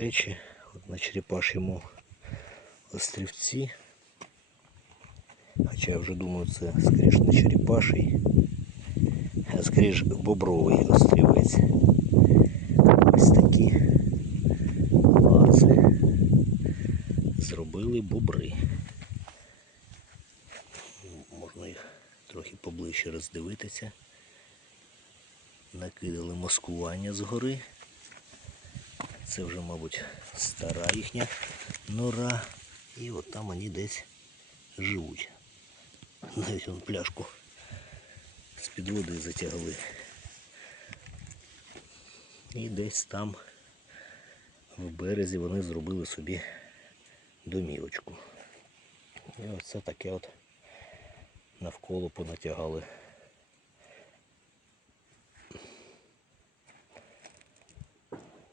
речі от на черепашому острівці. Хоча я вже думаю, це скоріш не черепаший, а скоріш бобровий острівець. Ось такі лази зробили бобри. Можна їх трохи поближче роздивитися. Накидали маскування згори. Це вже, мабуть, стара їхня нора. І от там вони десь живуть. Навіть вон пляшку з-під води затягли. І десь там в березі вони зробили собі домівочку. І оце таке от навколо понатягали